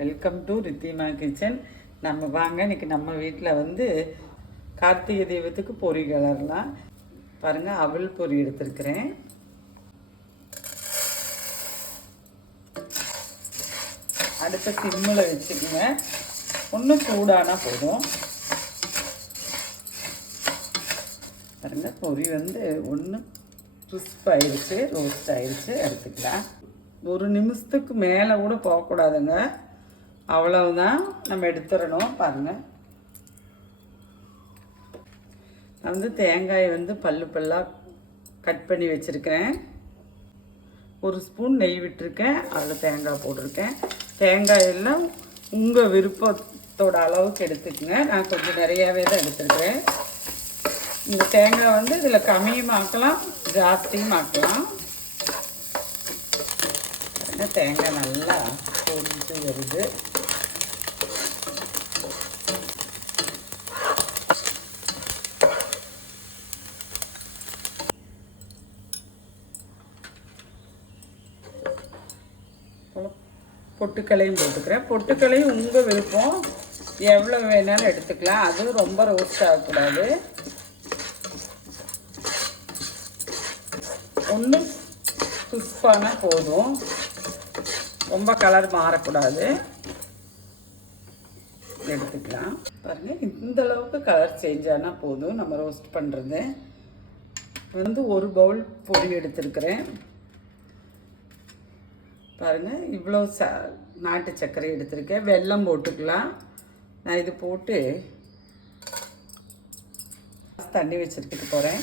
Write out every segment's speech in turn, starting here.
Welcome to Ridhima kitchen. நம்ம வாங்க இன்றைக்கி நம்ம வீட்டில் வந்து கார்த்திகை தெய்வத்துக்கு பொரி கிளறலாம். பாருங்கள், அவல் பொரி எடுத்துருக்கிறேன். அடுத்த சிம்மில் வச்சுக்கோங்க. ஒன்றும் சூடானா போதும். பாருங்கள், பொரி வந்து ஒன்று கிறிஸ்ப் ஆயிடுச்சு, ரோஸ்ட் ஆயிடுச்சு. எடுத்துக்கலாம். ஒரு நிமிஷத்துக்கு மேலே கூட போகக்கூடாதுங்க. அவ்வளவுதான், நம்ம எடுத்துடணும். பாருங்கள், நான் வந்து தேங்காயை வந்து பல்லாக கட் பண்ணி வச்சுருக்கிறேன். ஒரு ஸ்பூன் நெய் விட்டுருக்கேன், அதில் தேங்காய் போட்டிருக்கேன். தேங்காயெல்லாம் உங்கள் விருப்பத்தோட அளவுக்கு எடுத்துக்கங்க. நான் கொஞ்சம் நிறையாவே தான் எடுத்துருக்கேன். இந்த தேங்காய் வந்து இதில் கம்மியும் ஆக்கலாம், ஜாஸ்தியும் ஆக்கலாம். தேங்காய் நல்லா பொரிஞ்சு வருது. பொட்டுக்களையும் போட்டுக்கிறேன். பொட்டுக்களையும் உங்கள் விருப்பம், எவ்வளோ வேணாலும் எடுத்துக்கலாம். அதுவும் ரொம்ப ரோஸ்ட் ஆகக்கூடாது. ஒன்றும் கிறிஸ்பானா போதும், ரொம்ப கலர் மாறக்கூடாது. எடுத்துக்கலாம். பாருங்கள், இந்த அளவுக்கு கலர் சேஞ்ச் ஆனால் போதும் நம்ம ரோஸ்ட் பண்ணுறது. வந்து ஒரு பவுல் பொரி எடுத்துருக்கிறேன். பாருங்கள், இவ்வளோ நாட்டு சர்க்கரை எடுத்துருக்கேன். வெல்லம் போட்டுக்கலாம். நான் இது போட்டு தண்ணி வச்சுருக்கிட்டு போகிறேன்.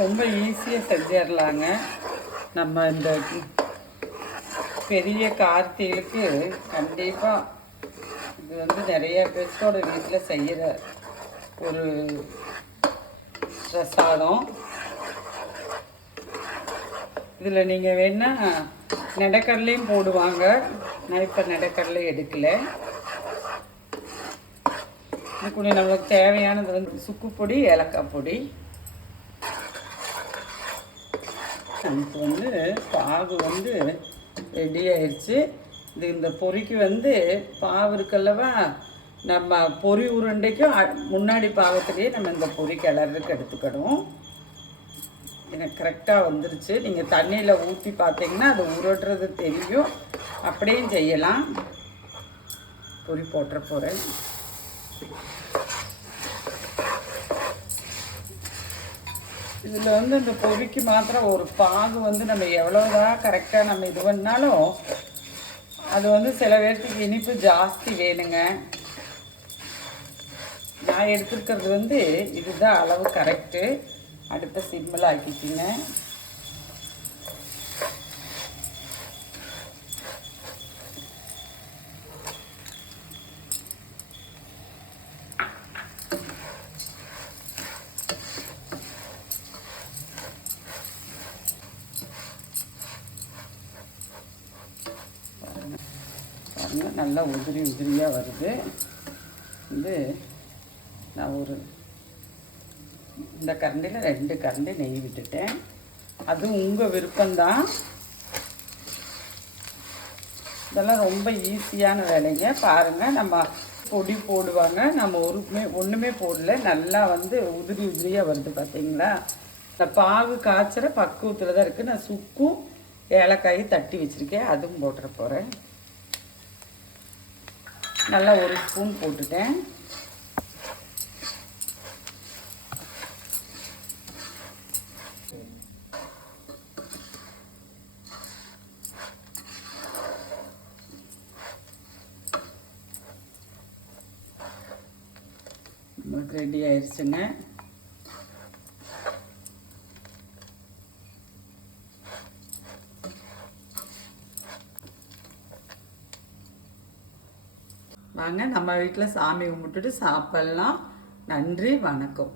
ரொம்ப ஈஸியாக செஞ்சிடலாங்க. நம்ம இந்த பெரிய கார்த்திகைக்கு கண்டிப்பாக இது வந்து நிறைய பேர்த்தோட வீட்டில் செய்கிற ஒரு பிரசாதம். இதில் நீங்கள் வேணால் நெடக்கடலையும் போடுவாங்க. நான் இப்போ நெடக்கடலை எடுக்கலை. இதுக்குள்ளே நம்மளுக்கு தேவையானது வந்து சுக்கு பொடி, ஏலக்காய் பொடி. நமக்கு வந்து பாகு வந்து ரெடி ஆயிடுச்சு. இது இந்த பொரிக்கு வந்து பாவு இருக்கல்லவா, நம்ம பொரி உருண்டைக்கும் முன்னாடி பாகத்துலேயே நம்ம இந்த பொரி கிளறதுக்கு எடுத்துக்கணும். எனக்கு கரெக்டாக வந்துருச்சு. நீங்கள் தண்ணியில் ஊற்றி பார்த்தீங்கன்னா அது உருட்டுறது தெரியும். அப்படியும் செய்யலாம். பொரி போட்டுற போகிறேன். இதில் வந்து இந்த பொரிக்கு மாத்திரம் ஒரு பாகு வந்து நம்ம எவ்வளோதான் கரெக்டாக நம்ம இது பண்ணாலும் அது வந்து சில பேர்த்துக்கு இனிப்பு ஜாஸ்தி வேணுங்க. நான் எடுத்துருக்கிறது வந்து இதுதான் அளவு கரெக்டு. அடுப்பை சிம்மில் ஆக்கிக்கிங்க. நல்லா உதிரியாக வருது. வந்து நான் இந்த கரண்டியில் 2 கரண்டி நெய் விட்டுட்டேன். அது உங்கள் விருப்பம்தான். இதெல்லாம் ரொம்ப ஈஸியான வேலைங்க. பாருங்கள், நம்ம பொடி போடுவாங்க, நம்ம ஒன்றுமே போடல. நல்லா வந்து உதிரியாக வருது. பார்த்தீங்களா? இந்த பாகு காய்ச்சற பக்குவத்தில் தான் இருக்குது. நான் சுக்கும் ஏலக்காயும் தட்டி வச்சுருக்கேன், அதுவும் போட்டுற போகிறேன். நல்லா ஒரு ஸ்பூன் போட்டுட்டேன். நமக்கு ரெடி ஆயிடுச்சுங்க. வாங்க, நம்ம வீட்டில் சாமி கும்பிட்டுட்டு சாப்பிட்லாம். நன்றி, வணக்கம்.